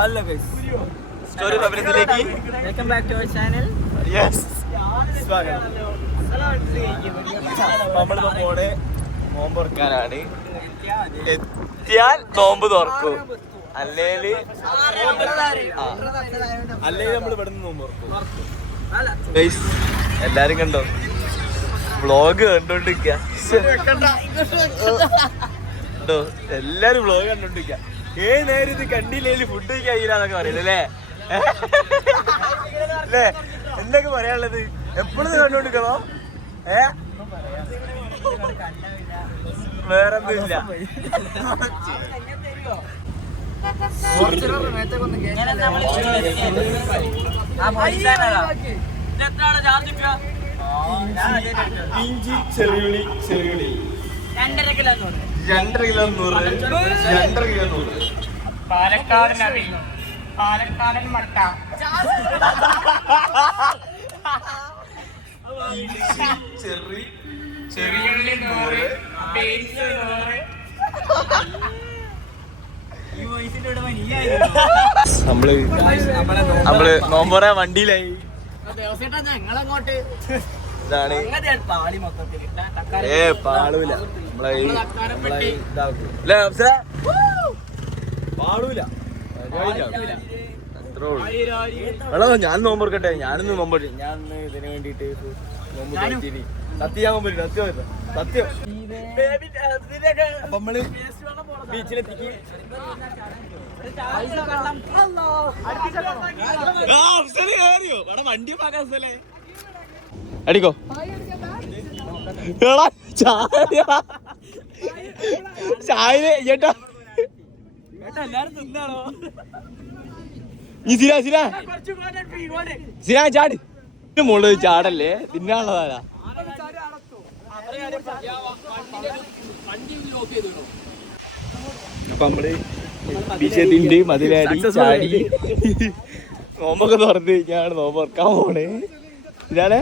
Hello guys, story ഫാമിലിയിലേക്ക് welcome back to our channel. Yes സ്വാഗതം. നമ്മളിപ്പോ പോണെ നോമ്പ് തുറക്കാനാണ്. എത്തിയാൽ നോമ്പ് തുറക്കും, അല്ലേല് നമ്മൾ ഇവിടെ നിന്ന് നോമ്പ് തുറക്കും. ഗൈസ് എല്ലാരും കണ്ടോ? വ്ളോഗ് കണ്ടോണ്ടിരിക്ക. എല്ലാരും വ്ളോഗ് കണ്ടോണ്ടിരിക്ക. ഏത് നേരം ഇത് കണ്ടില്ലേലും ഫുഡ് കഴിക്കില്ലാന്നൊക്കെ പറയുന്നത് അല്ലേ? എന്തൊക്കെ പറയാനുള്ളത്? എപ്പോഴും കണ്ടോണ്ടിരിക്കണോ? വേറെന്തില്ല. ഇഞ്ചി ചെറിയുള്ളി 2.5 കിലോ 100. പാലക്കാടൻ അരി, പാലക്കാടൻ മട്ട, ചെറിയുള്ളി 100, ബീൻസ് 100. നമ്മള് നോമ്പറ വണ്ടിയിലായി. ഞങ്ങളങ്ങോട്ട് ഇതാണ് പാളൂല പാളൂല. എടാ ഞാൻ നോമ്പെടുക്കട്ടെ. ഞാനിന്ന് നോമ്പ്, ഞാൻ ഇതിന് വേണ്ടിട്ട് നോമ്പ് സത്യം അപ്പൊ നമ്മള് ബീച്ചിലെത്തിക്ക്. വണ്ടി അടിക്കോ ചായ ചേട്ടാ. ചാട് മുകളിൽ ചാടല്ലേ, തിന്നാനുള്ളതാ. അപ്പൊ നമ്മള് ബീച്ചെത്തിണ്ട്, മതിലാടി ചാടി നോമ്പൊക്കെ തുറന്ന് ഞാൻ നോമ്പ് തുറക്കാൻ പോണേ. ഇതാണ്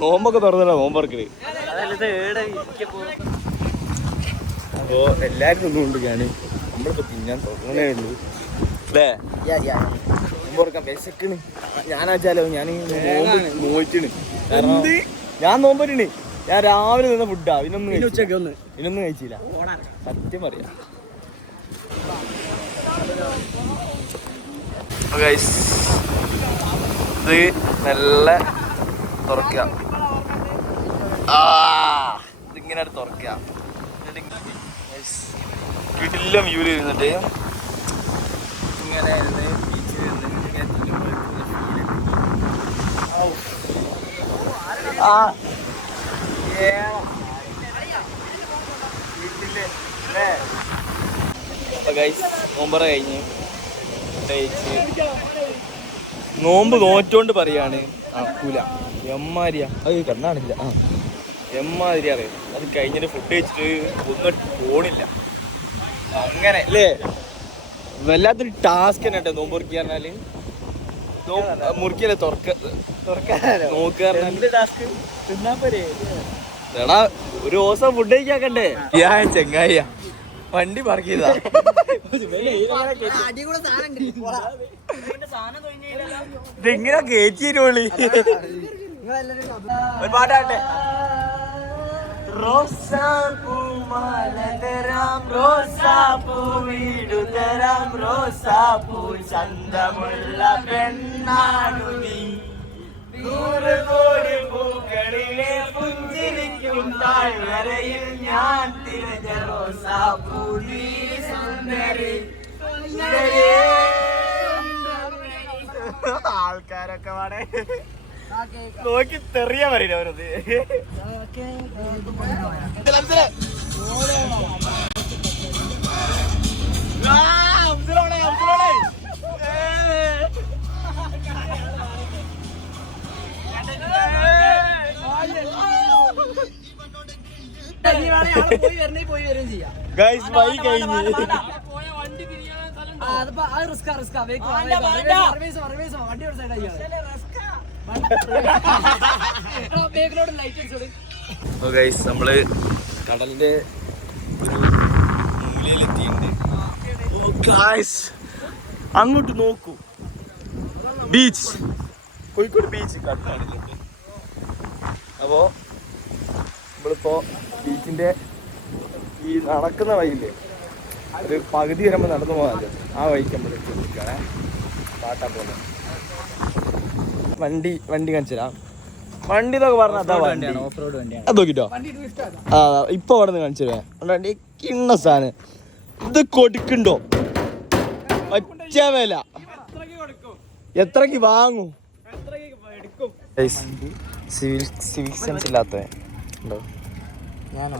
നോമ്പൊക്കെ തുറന്നല്ല നോമ്പ് തുറക്കല്. അപ്പോ എല്ലാരും തിന്നുകൊണ്ട് നമ്മളിപ്പോ തിന്നാൻ തുറന്നേ ഉള്ളൂ അല്ലേ? നോമ്പ് തുറക്കാൻ വിശക്കണ്. ഞാനാച്ചാലോ ഞാൻ നോമ്പ് നോയിട്ടാണ്. കാരണം ഞാൻ നോമ്പറ്റാണ്. ഞാൻ രാവിലെ നിന്ന ഫുഡാ, ഇനൊന്നും കഴിച്ചില്ല. സത്യം പറയാം. ഇത് നല്ല തുറക്കുക, ഇതിങ്ങനെ തുറക്കുക. കിടിലം വ്യൂല് ഇരുന്നിട്ട് ഇങ്ങനെ ബീച്ചിൽ നോമ്പറ കഴിഞ്ഞ് നോമ്പ് നോറ്റോണ്ട് പറയാണ് ആക്കൂല. എമ്മാരിയാ അത് കണ്ണാണില്ല. എമ്മാതിരി അറിയാം. അത് കഴിഞ്ഞിട്ട് ഫുഡ് കഴിച്ചിട്ട് ഒന്നും പോണില്ല. അങ്ങനെ അല്ലേ? വല്ലാത്തൊരു ടാസ്ക് തന്നെ കേട്ടോ നോമ്പ് മുറിക്കുക പറഞ്ഞാല്. മുറിക്കല്ലേ എടാ ഒരു ദിവസം ഫുഡ് കഴിക്കാക്കണ്ടേ? ചെങ്ങായ വണ്ടി പാർക്ക് ചെയ്താ ഇതെങ്ങനെ കേറ്റിരുള്ളി. ഒരു പാട്ടാട്ടെ. റോസാപ്പൂ മാലതരാം, റോസാപ്പൂ വീടുതരാം, റോസാപ്പൂ ചന്തമുള്ള പെണ്ണാണു നീ. 100 കോടി പൂക്കളിലെ പുഞ്ചിരിക്കും താഴ്വരയിൽ ഞാൻ തിരഞ്ഞ റോസാപ്പൂ നീ സുന്ദരി. ആൾക്കാരൊക്കെ പാടെ നോക്കി തെറിയ പറയില്ല അവരത്. ഗൈസ് വൈ കഴിഞ്ഞ് നമ്മള് കടലിന്റെ ഒരു മൂലയിലെത്തിയിട്ടുണ്ട്. അങ്ങോട്ട് നോക്കൂ, ബീച്ച്, കോഴിക്കോട് ബീച്ച് കണ്ടാണില്ല. അപ്പോൾ നമ്മളിപ്പോ ബീച്ചിന്റെ ഈ നടക്കുന്ന വഴിയില്ലേ, ഒരു പകുതി വരുമ്പോൾ നടന്നു പോകാമല്ലോ, ആ വഴിക്ക് നമ്മൾ നിൽക്കുകയാണേ. പാട്ടാ പോകുന്നത് വണ്ടി കാണിച്ചുതരാം. വണ്ടി എന്നൊക്കെ പറഞ്ഞാൽ അതാ വണ്ടിയാണ്, ഓഫ് റോഡ് വണ്ടിയാണ്. അത് നോക്കിട്ടോ, ആ ഇപ്പൊ അവിടെ നിന്ന് കാണിച്ചു തരാം. വണ്ടി കിണ്ണ സാധനം. ഇത് കൊടുക്കുണ്ടോ ഒറ്റ വില, എത്രക്ക് വാങ്ങും? സിവിക് സെൻസ് ഇല്ലാത്ത ഉണ്ടോ? ഞാനോ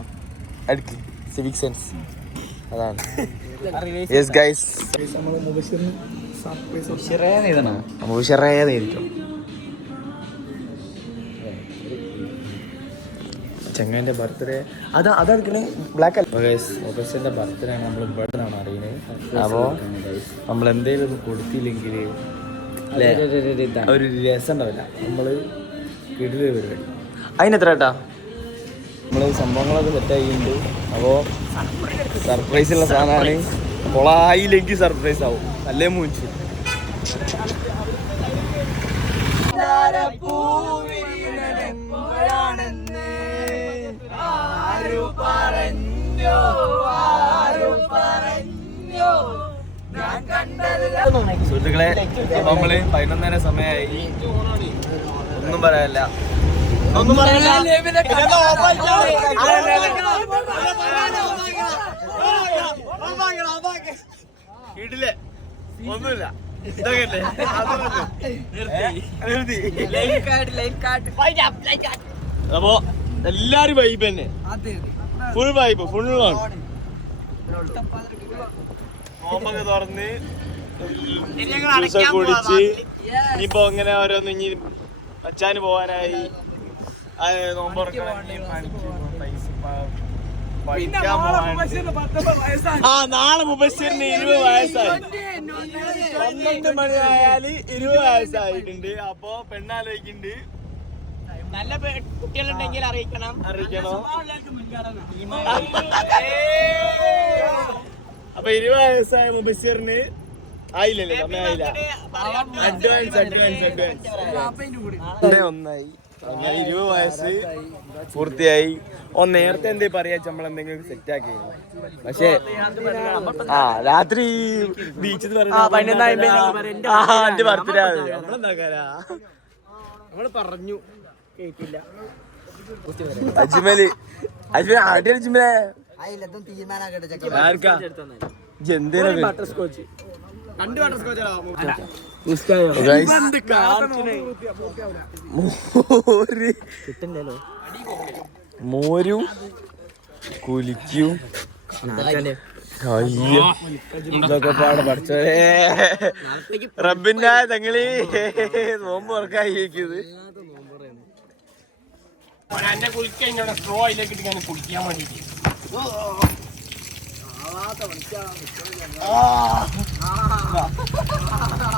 അടുക്ക് സിവിക് സെൻസ് അതാണ്. യെസ് ഗൈസ്, ഉഷറേതായിരിക്കും ചെങ്ങാൻ്റെ ബർത്ത്ഡേ. അതെടുക്കണേ ബ്ലാക്ക് അല്ല ഗൈസ്, മുബസ്സിൻ്റെ ബർത്ത്ഡേ ആണ്. നമ്മൾ ഇവിടെ നിന്നാണ് അറിയുന്നത്. അപ്പോൾ നമ്മൾ എന്തെങ്കിലും ഒന്ന് കൊടുത്തില്ലെങ്കിൽ ഒരു രസം ഉണ്ടാവില്ല. നമ്മൾ വീട്ടിൽ പരിപാടി അതിനെത്ര കേട്ടാ നമ്മൾ സംഭവങ്ങളൊക്കെ സെറ്റായിട്ടുണ്ട്. അപ്പോൾ സർപ്രൈസുള്ള സാധനമാണ്. കൊളായില്ലെങ്കിൽ സർപ്രൈസ് ആവും, അല്ലേ മൂഞ്ചു. സുഹൃത്തുക്കളെ, നമ്മള് 11:30 സമയമായി. ഒന്നും പറയാനില്ല, ഒന്നും പറയാനില്ല. വീട്ടിലെ ഒന്നുമില്ല. അപ്പോ എല്ലാരും വൈബ് തന്നെ, ഫുൾ വൈബ്, ഫുള്ളാണ്. നോമ്പൊക്കെ തുറന്ന് ജ്യൂസൊക്കെ കുടിച്ച് ഇനിയിപ്പോ ഇങ്ങനെ ഓരോന്ന് ഇനി അച്ചാന് പോവാനായി. നോമ്പ് നാളെ മുബസ്സിറിന് 20 വയസ്സായി. 12 മണിയായാല് 20 വയസ്സായിട്ടുണ്ട്. അപ്പൊ പെണ്ണാലോചിക്കുന്നുണ്ട്. നല്ല കുട്ടികളുണ്ടെങ്കിൽ അറിയിക്കണം. അപ്പൊ 20 വയസ്സായ മുബസ്സിറിന് ആയില്ലല്ലേ, സമയമായില്ല. അഡ്വാൻസ് ഒന്നായി 20 വയസ്സ് പൂർത്തിയായി. നേരത്തെ എന്തേ പറയാ, നമ്മളെന്തെങ്കിലും സെറ്റ് ആക്കി. പക്ഷേ രാത്രി ബീച്ചിൽ എന്റെ ബർത്ത്ഡേ നമ്മള് പറഞ്ഞു കേട്ടില്ല. അജ്മല് ആദ്യം അജ്മലെ മോരും കുലിക്കും ഇതൊക്കെ പാടെ പഠിച്ചോരേ. റബ്ബിന്റെ തങ്ങളി നോമ്പ് ഉറക്കായിരിക്കുന്നത്. കുളിക്കാൻ വേണ്ടിട്ട്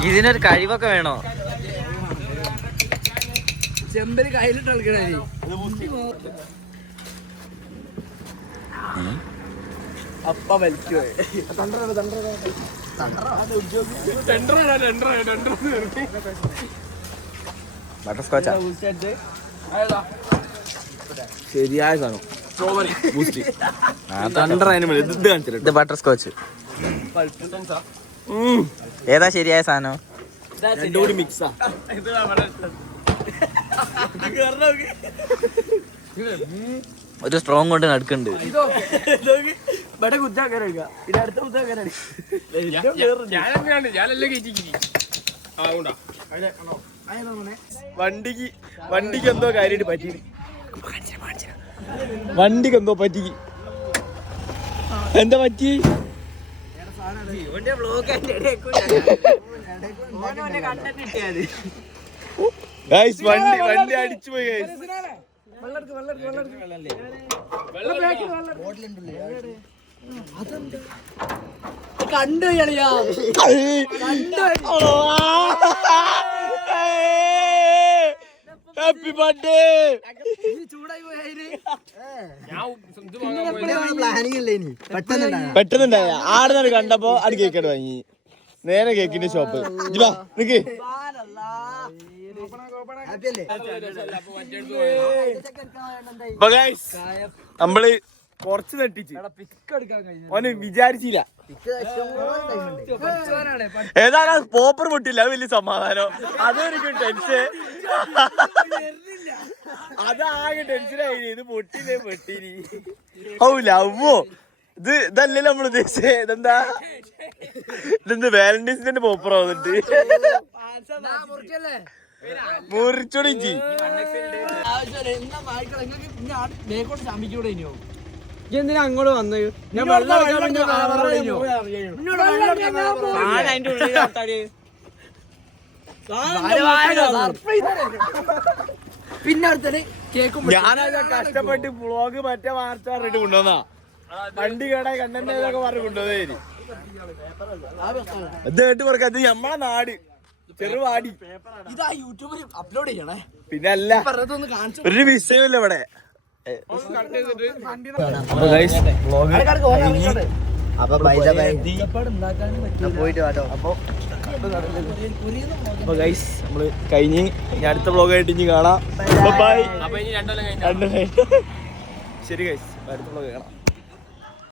ഇതിനൊരു കഴിവൊക്കെ വേണോ? ചെമ്പല് കയ്യിലിട്ട് കളിക്കണേ. അപ്പ വലിക്കോ ബട്ടർ സ്കോച്ചാ ശരിയായ സാധനം. ഇത് ബട്ടർ സ്കോച്ച്. ഏതാ ശരിയായ സാധനം? രണ്ടുകൂടി മിക്സാ. ഒരു സ്ട്രോങ് കൊണ്ട് നടക്കുന്നുണ്ട്. വണ്ടിക്ക് എന്തോ കാര്യമായിട്ട് പറ്റി. വണ്ടിക്ക് എന്തോ പറ്റി. എന്താ പറ്റി? വണ്ടി അടിച്ചു പോയി. കണ്ടു കളിയാ ഹാപ്പി ബർത്ത്ഡേ. ചൂടായി പോയി. പെട്ടെന്നുണ്ടായ ആടുന്നത് കണ്ടപ്പോ അത് കേക്കട്ട് വാങ്ങി. നേരെ കേക്കിന്റെ ഷോപ്പ് നിക്ക് നമ്മള് കൊറച്ച് നെട്ടിച്ച് ഓന് വിചാരിച്ചില്ല ഏതാണ് പോപ്പർ പൊട്ടില്ല അത് വലിയ സമാധാനം അതെനിക്ക് ടെൻഷൻ അതാകെ ടെൻഷനായി ഇത് പൊട്ടില്ലേ പൊട്ടിനി ഔ ലവ്വോ ഇതല്ലല്ലോ നമ്മൾ ഉദ്ദേശിച്ചത് ഇതെന്താ വാലന്റൈൻസ് ഡേന്റെ പോപ്പർ ആവുന്നുണ്ട് മുറിച്ചോടിഞ്ചി എന്തിനാ അങ്ങോട്ട് വന്നത് ഞാൻ പിന്നെ അടുത്തത് കേക്കും ഞാനൊക്കെ കഷ്ടപ്പെട്ട് വ്ളോഗ് മറ്റേ വാർത്താറിട്ട് കൊണ്ടുവന്നാ വണ്ടി കേട കണ്ടന്റ് ഏതൊക്കെ പറഞ്ഞു കൊണ്ടുവന്നേ ഇത് കേട്ട് പറക്കാം ഇത് നമ്മളെ നാട് ചെറുവാടി ഇതാ യൂട്യൂബിൽ അപ്ലോഡ് ചെയ്യണേ പിന്നെ അല്ല പറഞ്ഞതൊന്ന് കാണിച്ചു ഒരു വിഷയമില്ല ഇവിടെ പോയിട്ട് വാട്ടോ അപ്പൊ ഗൈസ് നമ്മള് കഴിഞ്ഞ് ഇനി അടുത്ത വ്ളോഗായിട്ട് ഇനി കാണാം ബൈ ശരി ഗൈസ് അടുത്ത വ്ളോഗ് കാണാം.